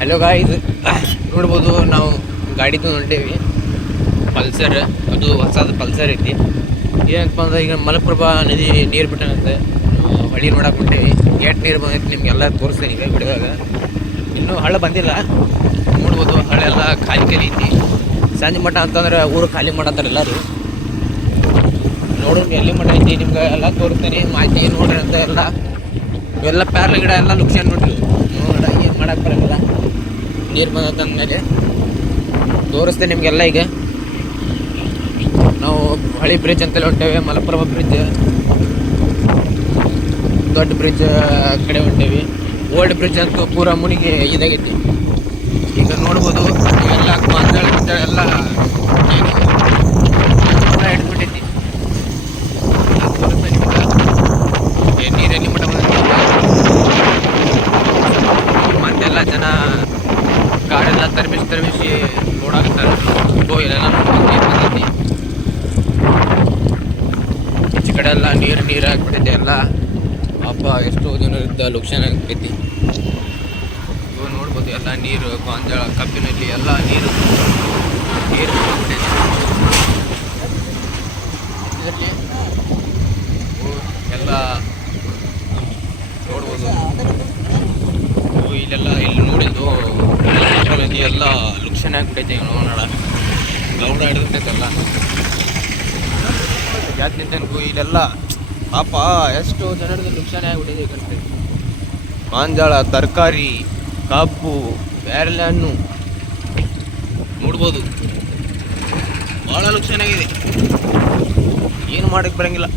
Hello guys, ನೋಡ್ಬೋದು ನಾವು ಗಾಡಿದು ಹೊಂಟೇವಿ. ಪಲ್ಸರ್, ಅದು ಹೊಸದು ಪಲ್ಸರ್ ಐತಿ. ಏನಪ್ಪ ಅಂದ್ರೆ ಈಗ ಮಲಪ್ರಭಾ ನದಿ ನೀರು ಬಿಟ್ಟನಂತೆ, ಹೊಳಿ ನೋಡಕ್ಕೆ ಹೊಂಟೇವಿ. ಎಷ್ಟು ನೀರು ಬಂದೈತಿ ನಿಮಗೆಲ್ಲ ತೋರಿಸ್ತೀನಿ ಈಗ ಬಿಡುವಾಗ. ಇನ್ನೂ ಹಳ್ಳ ಬಂದಿಲ್ಲ. ನೋಡ್ಬೋದು ಹಳ್ಳೆಲ್ಲ ಖಾಲಿ ಖಾಲಿ ಐತಿ. ಸಂಜೆ ಮಠ ಅಂತಂದ್ರೆ ಊರು ಖಾಲಿ ಮಾಡತ್ತಾರೆ ಎಲ್ಲರೂ. ನೋಡೋಣ ಎಲ್ಲಿ ಮಠ ಐತಿ ನಿಮ್ಗೆ ಎಲ್ಲ ತೋರಿಸ್ತೀನಿ. ಮಾಹಿತಿ ನೋಡ್ರಿ ಅಂತ ಎಲ್ಲ ಪ್ಯಾರ್ಲ ಗಿಡ ಎಲ್ಲ ಲುಕ್ಷನ್ ನೋಡ್ರಿ. ಏನು ಮಾಡಕ್ಕೆ ಬರೋಲ್ಲ, ನೀರು ಬಂದಂದಮೇಲೆ ತೋರಿಸ್ತೇನೆ ನಿಮಗೆಲ್ಲ. ಈಗ ನಾವು ಹಳಿ ಬ್ರಿಡ್ಜ್ ಅಂತಲೇ ಹೊಂಟೇವೆ, ಮಲಪ್ರಭಾ ಬ್ರಿಡ್ಜ್, ದೊಡ್ಡ ಬ್ರಿಡ್ಜ್ ಕಡೆ ಹೊಂಟೇವಿ. ಓಲ್ಡ್ ಬ್ರಿಡ್ಜ್ ಅಂತೂ ಪೂರಾ ಮುನಿಗೆ ಇದಾಗೈತಿ. ಈಗ ನೋಡ್ಬೋದು ಎಲ್ಲ ಗೊಂದಳ ಎಲ್ಲ ಹಿಡಿದ್ಬಿಟ್ಟೈತಿ. ತೋರಿಸ್ತೇನೆ ನಿಮ್ಗೆ ನೀರಲ್ಲಿ ಮಠ ಮತ್ತೆಲ್ಲ ಜನ ಕಾಡೆಲ್ಲ ತರ್ಮಿಸಿ ನೋಡಾಕ್ತಾರೆ. ಇಲ್ಲೆಲ್ಲ ನೀರು ಬಂದೈತಿ. ಈಚೆ ಕಡೆ ಎಲ್ಲ ನೀರು ಹಾಕ್ಬಿಟ್ಟೈತೆ ಎಲ್ಲ. ಅಪ್ಪ ಎಷ್ಟೋ ಜನರಿಂದ ಲುಕ್ಷಣ ಆಗ್ತೈತಿ. ಇವಾಗ ನೋಡ್ಬೋದು ಎಲ್ಲ ನೀರು ಗೊಂಜಾಳ ಕಬ್ಬಿನಲ್ಲಿ ಎಲ್ಲ ನೀರು ಇದರಲ್ಲಿ ಎಲ್ಲ ನೋಡ್ಬೋದು. ಇಲ್ಲೆಲ್ಲ ಇಲ್ಲಿ ನೋಡಿದ್ದು ಎಲ್ಲ ಲುಕ್ಷಣ ಆಗ್ಬಿಟ್ಟೈತೆ. ನೋಡೋಣ ಗೌಡ ಹಿಡಿದೈತೆಲ್ಲ ಯಾಕೆ ನಿಂತನಕು ಇಲ್ಲೆಲ್ಲ ಪಾಪ ಎಷ್ಟು ಜನರದ್ದು ಲುಕ್ಷಣ ಆಗ್ಬಿಟ್ಟಿದೆ. ಕಣ್ರಿ, ಗಾಂಜಾಳ, ತರಕಾರಿ, ಕಬ್ಬು, ಬ್ಯಾರೆಲೆ ಹಣ್ಣು ನೋಡ್ಬೋದು. ಭಾಳ ಲುಕ್ಷಣ ಆಗಿದೆ, ಏನು ಮಾಡಕ್ಕೆ ಬರಂಗಿಲ್ಲ.